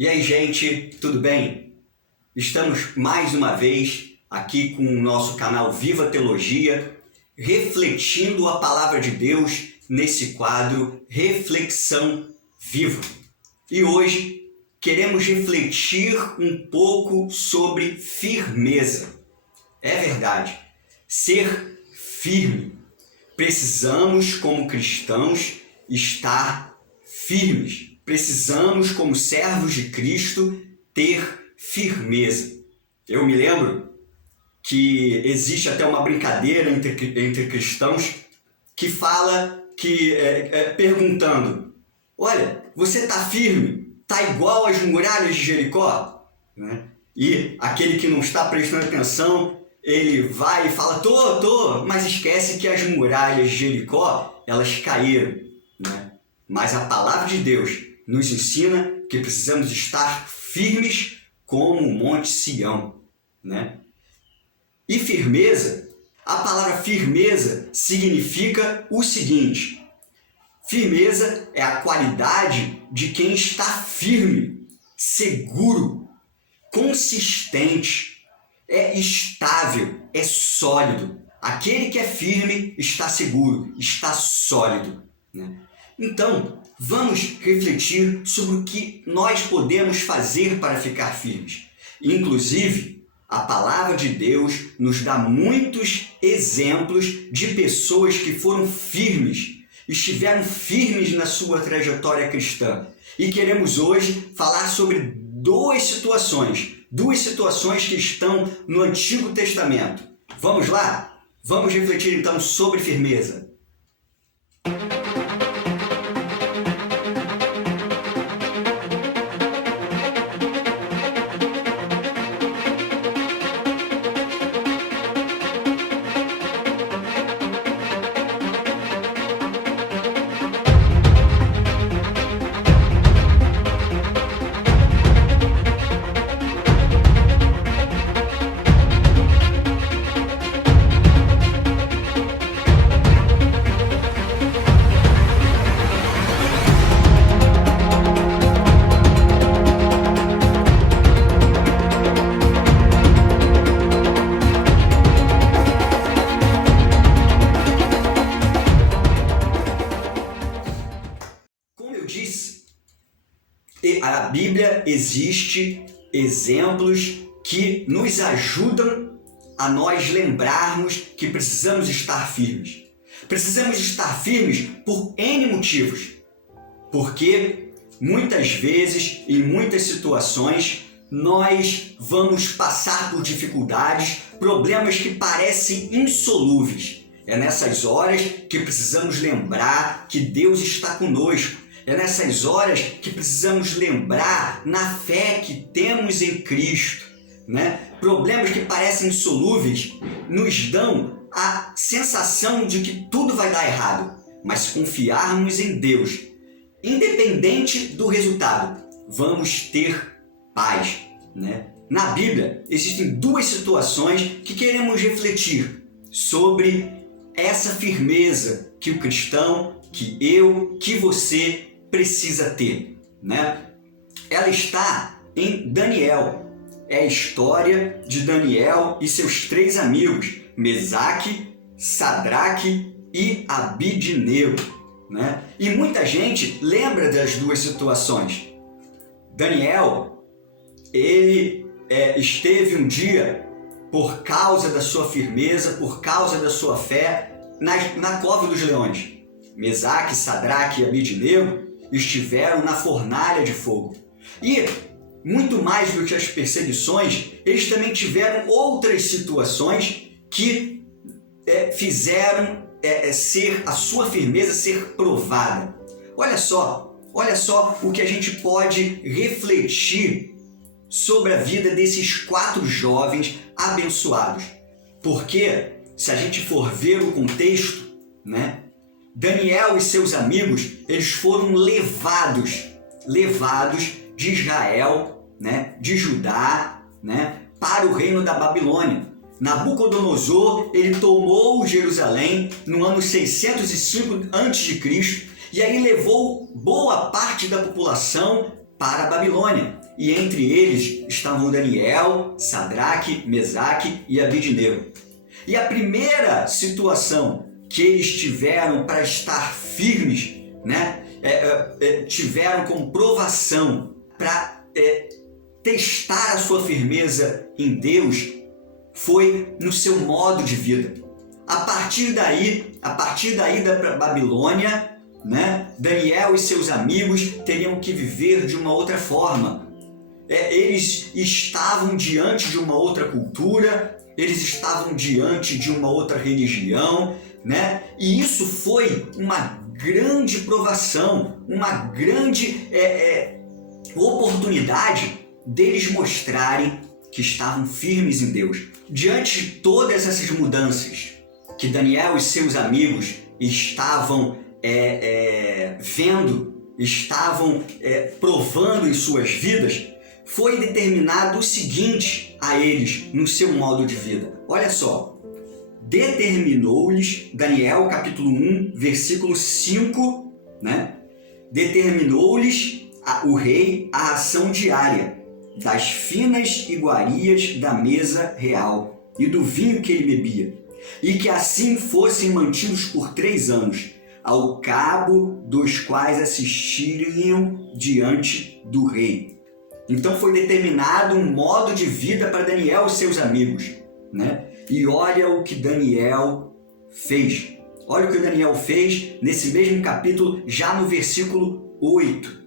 E aí, gente, tudo bem? Estamos mais uma vez aqui com o nosso canal Viva Teologia, refletindo a Palavra de Deus nesse quadro Reflexão Viva. E hoje queremos refletir um pouco sobre firmeza. É verdade, ser firme. Precisamos, como cristãos, estar firmes. Precisamos, como servos de Cristo, ter firmeza. Eu me lembro que existe até uma brincadeira entre cristãos que fala que, perguntando: olha, você está firme? Está igual às muralhas de Jericó? Né? E aquele que não está prestando atenção, ele vai e fala: tô, mas esquece que as muralhas de Jericó, elas caíram. Né? Mas a palavra de Deus nos ensina que precisamos estar firmes como o Monte Sião, né? E firmeza, a palavra firmeza significa o seguinte: firmeza é a qualidade de quem está firme, seguro, consistente, é estável, é sólido. Aquele que é firme está seguro, está sólido, né? Então, vamos refletir sobre o que nós podemos fazer para ficar firmes. Inclusive, a palavra de Deus nos dá muitos exemplos de pessoas que foram firmes, estiveram firmes na sua trajetória cristã. E queremos hoje falar sobre duas situações que estão no Antigo Testamento. Vamos lá? Vamos refletir então sobre firmeza. A Bíblia existe exemplos que nos ajudam a nós lembrarmos que precisamos estar firmes. Precisamos estar firmes por N motivos. Porque muitas vezes, em muitas situações, nós vamos passar por dificuldades, problemas que parecem insolúveis. É nessas horas que precisamos lembrar que Deus está conosco. É nessas horas que precisamos lembrar na fé que temos em Cristo, né? Problemas que parecem insolúveis nos dão a sensação de que tudo vai dar errado. Mas se confiarmos em Deus, independente do resultado, vamos ter paz, né? Na Bíblia existem duas situações que queremos refletir sobre essa firmeza que o cristão, que eu, que você precisa ter, né? Ela está em Daniel. É a história de Daniel e seus três amigos, Mesaque, Sadraque e Abidnego, né? E muita gente lembra das duas situações. Daniel, ele esteve um dia, por causa da sua firmeza, por causa da sua fé, na cova dos leões. Mesaque, Sadraque e Abidnego estiveram na fornalha de fogo. E, muito mais do que as perseguições, eles também tiveram outras situações que fizeram a sua firmeza ser provada. Olha só o que a gente pode refletir sobre a vida desses 4 jovens abençoados. Porque, se a gente for ver o contexto, né? Daniel e seus amigos, eles foram levados de Israel, né, de Judá, né, para o reino da Babilônia. Nabucodonosor, ele tomou Jerusalém no ano 605 a.C. e aí levou boa parte da população para a Babilônia. E entre eles estavam Daniel, Sadraque, Mesaque e Abidnego. E a primeira situação que eles tiveram para estar firmes, né, tiveram como provação para testar a sua firmeza em Deus, foi no seu modo de vida. A partir daí da Babilônia, né, Daniel e seus amigos teriam que viver de uma outra forma. Eles estavam diante de uma outra cultura, eles estavam diante de uma outra religião, né? E isso foi uma grande provação, uma grande oportunidade deles mostrarem que estavam firmes em Deus. Diante de todas essas mudanças que Daniel e seus amigos estavam vendo, estavam provando em suas vidas, foi determinado o seguinte a eles no seu modo de vida. Olha só, determinou-lhes, Daniel capítulo 1, versículo 5, né? Determinou-lhes o rei a ração diária das finas iguarias da mesa real e do vinho que ele bebia, e que assim fossem mantidos por 3 anos, ao cabo dos quais assistiriam diante do rei. Então foi determinado um modo de vida para Daniel e seus amigos, né? E olha o que Daniel fez. Olha o que Daniel fez nesse mesmo capítulo, já no versículo 8.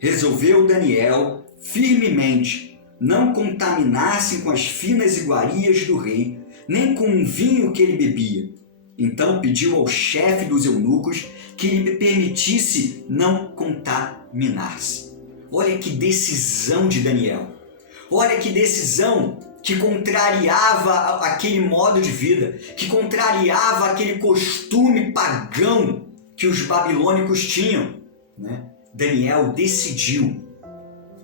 Resolveu Daniel firmemente não contaminar-se com as finas iguarias do rei, nem com o vinho que ele bebia. Então pediu ao chefe dos eunucos que lhe permitisse não contaminar-se. Olha que decisão de Daniel. Olha que decisão que contrariava aquele modo de vida, que contrariava aquele costume pagão que os babilônicos tinham, né? Daniel decidiu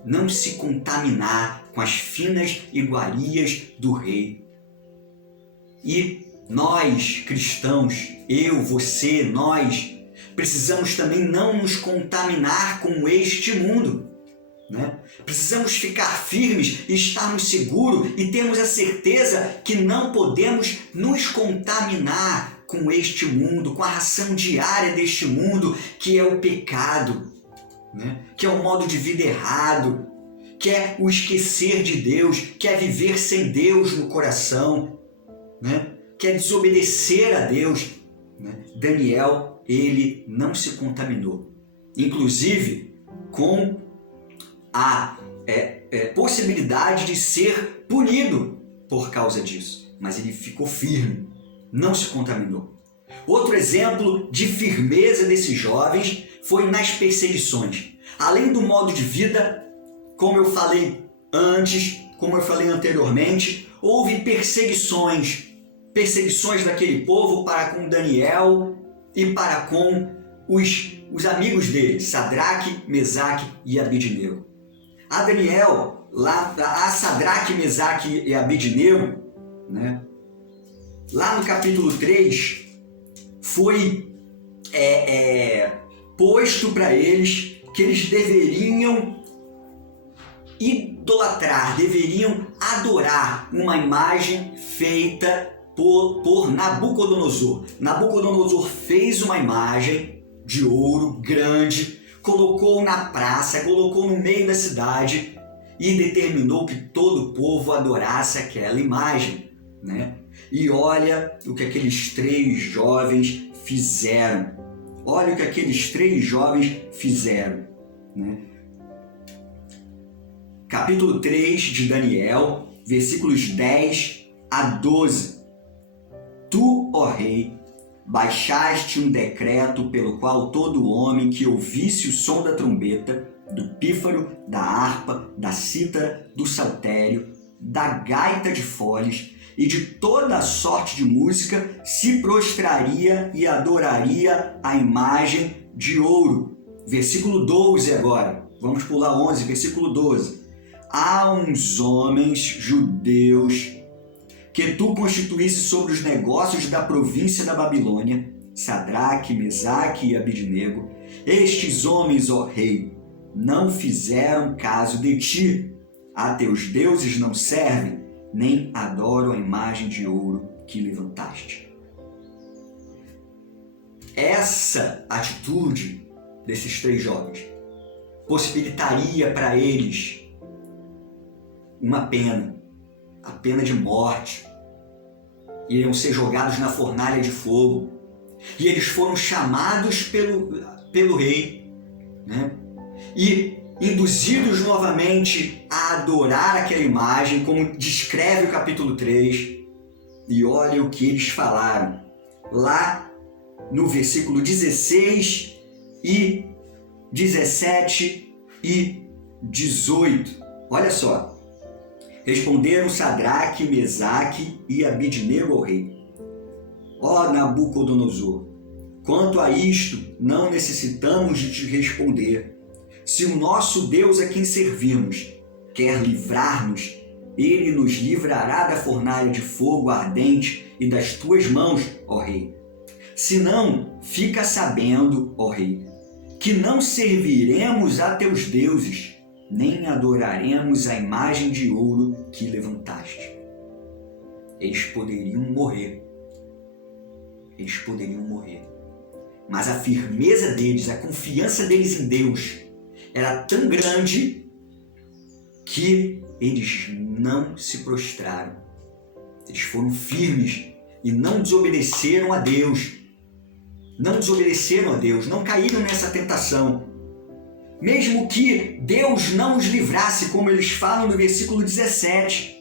não se contaminar com as finas iguarias do rei. E nós, cristãos, eu, você, nós, precisamos também não nos contaminar com este mundo, né? Precisamos ficar firmes e estarmos seguros e termos a certeza que não podemos nos contaminar com este mundo, com a ração diária deste mundo, que é o pecado, né? Que é o modo de vida errado, que é o esquecer de Deus, que é viver sem Deus no coração, né? Que é desobedecer a Deus, né? Daniel, ele não se contaminou, inclusive com a possibilidade de ser punido por causa disso, mas ele ficou firme, não se contaminou. Outro exemplo de firmeza desses jovens foi nas perseguições. Além do modo de vida, como eu falei antes, como eu falei anteriormente, houve perseguições daquele povo para com Daniel e para com os amigos dele, Sadraque, Mesaque e Abidnego. A Daniel, a Sadraque, Mesaque e Abidnego, né, lá no capítulo 3, foi posto para eles que eles deveriam idolatrar, deveriam adorar uma imagem feita por Nabucodonosor. Nabucodonosor fez uma imagem de ouro grande, colocou na praça, colocou no meio da cidade e determinou que todo o povo adorasse aquela imagem, né? E olha o que aqueles 3 jovens fizeram. Olha o que aqueles 3 jovens fizeram, né? Capítulo 3 de Daniel, versículos 10 a 12. Tu, ó rei, baixaste um decreto pelo qual todo homem que ouvisse o som da trombeta, do pífaro, da harpa, da cítara, do saltério, da gaita de foles e de toda a sorte de música se prostraria e adoraria a imagem de ouro. Versículo 12 agora. Vamos pular 11, versículo 12. Há uns homens judeus que tu constituísse sobre os negócios da província da Babilônia, Sadraque, Mesaque e Abidnego. Estes homens, ó rei, não fizeram caso de ti. A teus deuses não servem, nem adoram a imagem de ouro que levantaste. Essa atitude desses 3 jovens possibilitaria para eles uma pena, a pena de morte. Iriam ser jogados na fornalha de fogo. E eles foram chamados pelo rei, né? E induzidos novamente a adorar aquela imagem, como descreve o capítulo 3. E olha o que eles falaram lá no versículo 16 e 17 e 18. Olha só. Responderam Sadraque, Mesaque e Abidnego ao rei: Ó Nabucodonosor, quanto a isto, não necessitamos de te responder. Se o nosso Deus a quem servimos quer livrar-nos, ele nos livrará da fornalha de fogo ardente e das tuas mãos, ó rei. Se não, fica sabendo, ó rei, que não serviremos a teus deuses, nem adoraremos a imagem de ouro que levantaste. Eles poderiam morrer. Mas a firmeza deles, a confiança deles em Deus era tão grande que eles não se prostraram. Eles foram firmes e não desobedeceram a Deus. Não caíram nessa tentação. Mesmo que Deus não os livrasse, como eles falam no versículo 17.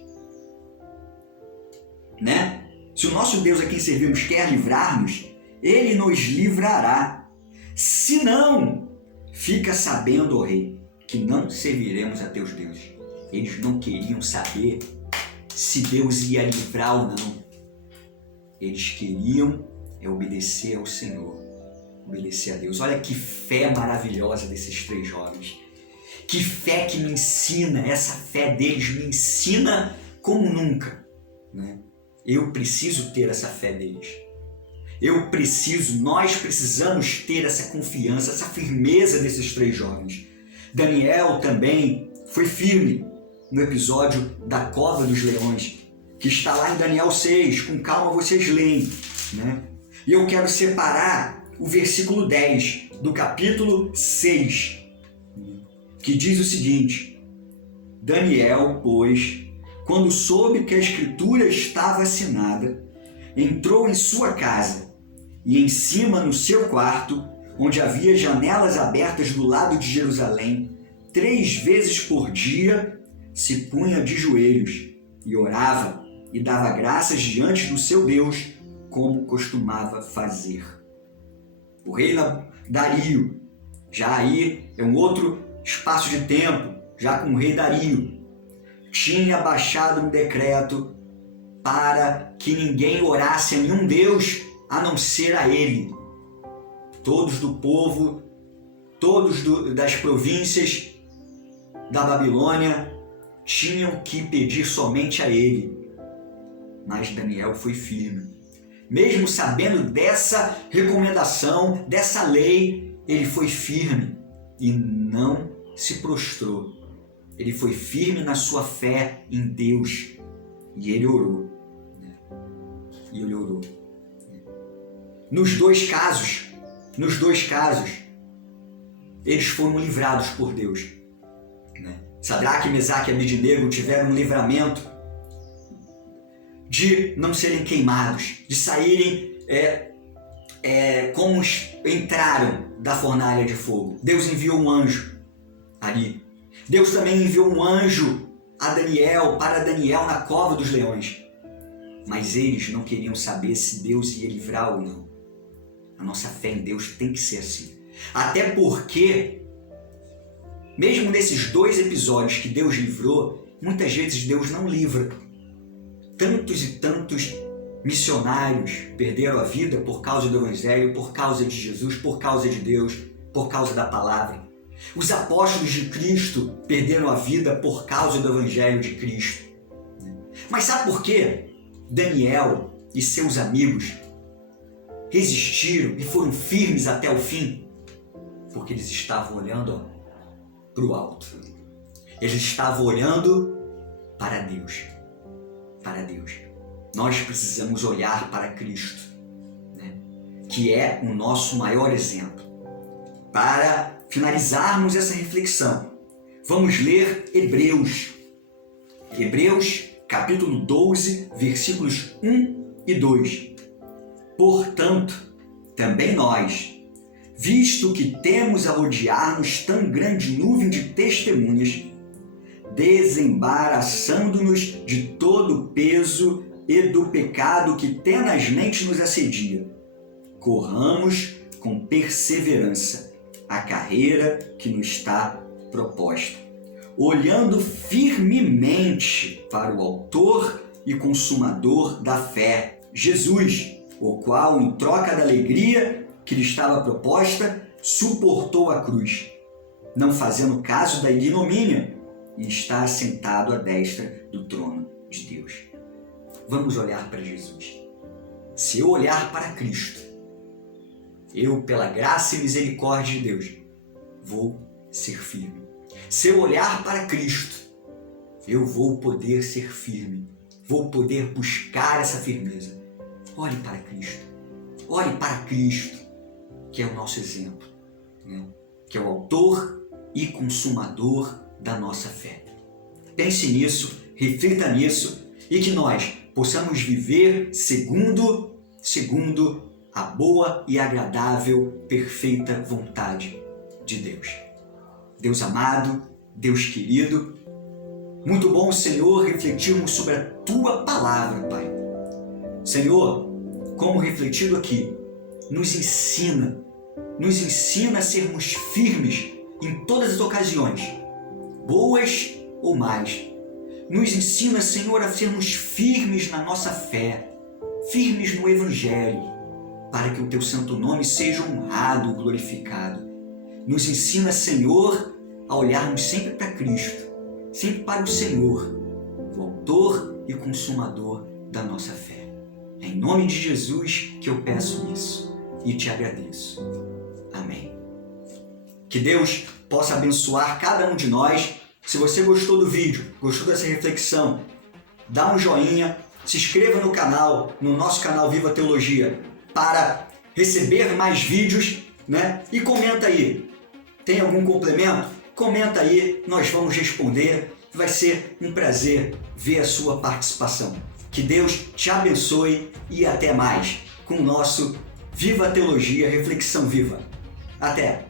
Né? Se o nosso Deus a quem servimos quer livrar-nos, ele nos livrará. Se não, fica sabendo, ó rei, que não serviremos a teus deuses. Eles não queriam saber se Deus ia livrar ou não. Eles queriam obedecer ao Senhor, obedecer a Deus. Olha que fé maravilhosa desses 3 jovens. Que fé que me ensina, essa fé deles me ensina como nunca. Né? Eu preciso ter essa fé deles. Nós precisamos ter essa confiança, essa firmeza desses 3 jovens. Daniel também foi firme no episódio da Cova dos Leões, que está lá em Daniel 6, com calma vocês leem. Né? E eu quero separar o versículo 10 do capítulo 6, que diz o seguinte: Daniel, pois, quando soube que a escritura estava assinada, entrou em sua casa e em cima no seu quarto, onde havia janelas abertas do lado de Jerusalém, 3 vezes por dia se punha de joelhos e orava e dava graças diante do seu Deus, como costumava fazer. O rei Dario, já aí é um outro espaço de tempo, já com o rei Dario, tinha baixado um decreto para que ninguém orasse a nenhum Deus a não ser a ele. Todos do povo, das províncias da Babilônia tinham que pedir somente a ele. Mas Daniel foi firme. Mesmo sabendo dessa recomendação, dessa lei, ele foi firme e não se prostrou. Ele foi firme na sua fé em Deus e ele orou. Nos dois casos, eles foram livrados por Deus. Sadraque, Mesaque e Abidnego tiveram um livramento de não serem queimados, de saírem como entraram da fornalha de fogo. Deus enviou um anjo ali. Deus também enviou um anjo para Daniel na cova dos leões. Mas eles não queriam saber se Deus ia livrar ou não. A nossa fé em Deus tem que ser assim. Até porque, mesmo nesses 2 episódios que Deus livrou, muitas vezes Deus não livra. Tantos e tantos missionários perderam a vida por causa do Evangelho, por causa de Jesus, por causa de Deus, por causa da palavra. Os apóstolos de Cristo perderam a vida por causa do Evangelho de Cristo. Mas sabe por quê? Daniel e seus amigos resistiram e foram firmes até o fim, porque eles estavam olhando para o alto. Ele estava olhando para Deus. Para Deus. Nós precisamos olhar para Cristo, né? Que é o nosso maior exemplo. Para finalizarmos essa reflexão, vamos ler Hebreus. Hebreus, capítulo 12, versículos 1 e 2. Portanto, também nós, visto que temos a rodear-nos tão grande nuvem de testemunhas, desembaraçando-nos de todo o peso e do pecado que tenazmente nos assedia, corramos com perseverança a carreira que nos está proposta, olhando firmemente para o autor e consumador da fé, Jesus, o qual, em troca da alegria que lhe estava proposta, suportou a cruz, não fazendo caso da ignomínia, e está assentado à destra do trono de Deus. Vamos olhar para Jesus. Se eu olhar para Cristo, eu, pela graça e misericórdia de Deus, vou ser firme. Se eu olhar para Cristo, eu vou poder ser firme, vou poder buscar essa firmeza. Olhe para Cristo, olhe para Cristo, que é o nosso exemplo, né? Que é o autor e consumador da nossa fé. Pense nisso, reflita nisso e que nós possamos viver segundo a boa e agradável, perfeita vontade de Deus. Deus amado, Deus querido, muito bom, Senhor, refletirmos sobre a Tua palavra, Pai. Senhor, como refletido aqui, nos ensina a sermos firmes em todas as ocasiões, boas ou más. Nos ensina, Senhor, a sermos firmes na nossa fé, firmes no Evangelho, para que o Teu santo nome seja honrado e glorificado. Nos ensina, Senhor, a olharmos sempre para Cristo, sempre para o Senhor, o autor e consumador da nossa fé. É em nome de Jesus que eu peço isso e te agradeço. Amém. Que Deus possa abençoar cada um de nós. Se você gostou do vídeo, gostou dessa reflexão, dá um joinha, se inscreva no canal, no nosso canal Viva Teologia, para receber mais vídeos, né? E comenta aí. Tem algum complemento? Comenta aí, nós vamos responder. Vai ser um prazer ver a sua participação. Que Deus te abençoe e até mais com o nosso Viva Teologia Reflexão Viva. Até!